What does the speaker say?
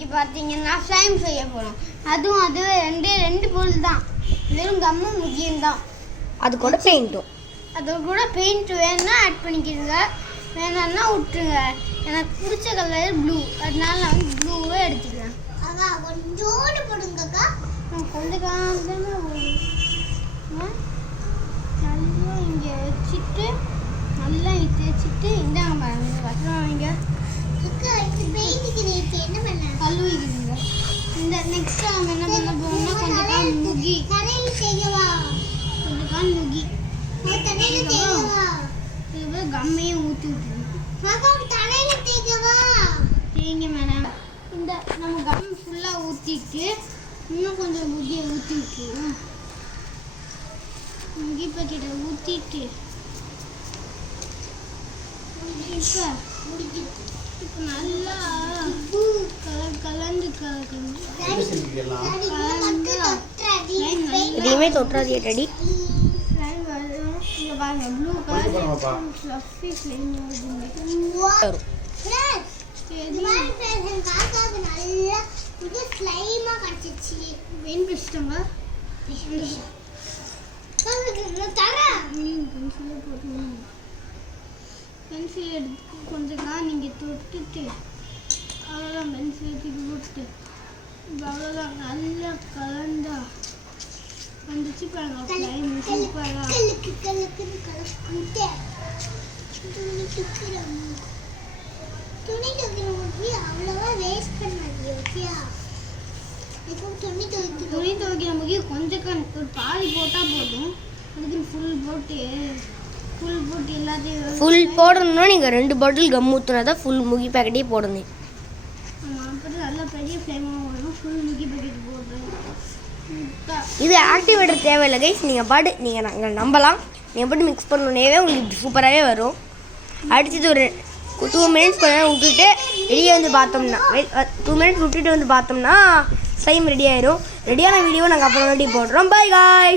இன்னைக்கு பார்த்தீங்கன்னா ஸ்லைம் செய்ய போகிறோம். அதுவும் ரெண்டு பொருள் தான், வெறும் கம்மும் முக்கியம் தான். அது கூட பெயிண்ட்டும். அது கூட பெயிண்ட் வேணும்னா ஆட் பண்ணிக்கிறங்க, வேணாம்னா விட்டுருங்க. எனக்கு பிடிச்ச கலர் ப்ளூ, அதனால நான் வந்து ப்ளூவே எடுத்துக்கிறேன். அதான் கொஞ்சோடு போடுங்கக்கா. கொஞ்சம் காலமாக நல்லா இங்கே வச்சுட்டு நல்லா தேய்ச்சிட்டு இந்தாங்க பாருங்க. அப்புறம் இங்கே என்ன பண்ண கழுவிக்கிறீங்க. இந்த நெக்ஸ்ட் நம்ம என்ன பண்ண போறோம்னா கொஞ்சம் முகி தரையில் செய்யவா, கொஞ்சம் முகி தரையில் செய்யவா, இது கம்மையும் ஊற்றி விட்டுருங்க. தரையில் தேய்க்கவா தேங்க மேடம். இந்த நம்ம கம் ஃபுல்லாக ஊற்றிட்டு இன்னும் கொஞ்சம் முகியை ஊற்றி விட்டுருவோம். முகி பாக்கெட்டை ஊற்றிட்டு இப்போ நல்லா கலந்து எதையுமே தொட்டுறாது ரெடி. ப்ளூ கலர் பென்சில் எடுத்து கொஞ்சம் நீங்கள் தொட்டுட்டு அவ்வளோதான். பென்சில் எடுத்து போட்டு அவ்வளோதான். நல்லா கலந்தா வந்துச்சு பாருங்க. சூப்பராக துணி துவைக்கிற முகி கொஞ்சம் ஒரு பாதி போட்டால் போதும். அதுக்கு ஃபுல் போட்டு எல்லாத்தையும் ஃபுல் போடணும்னா நீங்கள் 2 பாட்டில் கம் ஊற்றுனா தான் ஃபுல் முகி பேக்கெட்டே போடணும். ஆமாம், அப்போ நல்லா பெரிய ஃப்ளேமாக வரும். ஃபுல் முகி பேக்கெட் போடுறேன். இது ஆக்டிவேட்டர் தேவையில்லை கைஸ். நீங்கள் நாங்கள் நம்பலாம். நீங்கள் போட்டு மிக்ஸ் பண்ணோன்னே உங்களுக்கு சூப்பராகவே வரும். அடுத்தது ஒரு 2 மினிட்ஸ் கொஞ்ச நேரம் விட்டுட்டு ரெடியாக வந்து பார்த்தோம்னா 2 மினிட்ஸ் விட்டுட்டு வந்து பார்த்தோம்னா ஸ்லைம் ரெடி ஆயிடும். ரெடியான வீடியோ நாங்கள் அப்புறம் போடுறோம். பை காய்.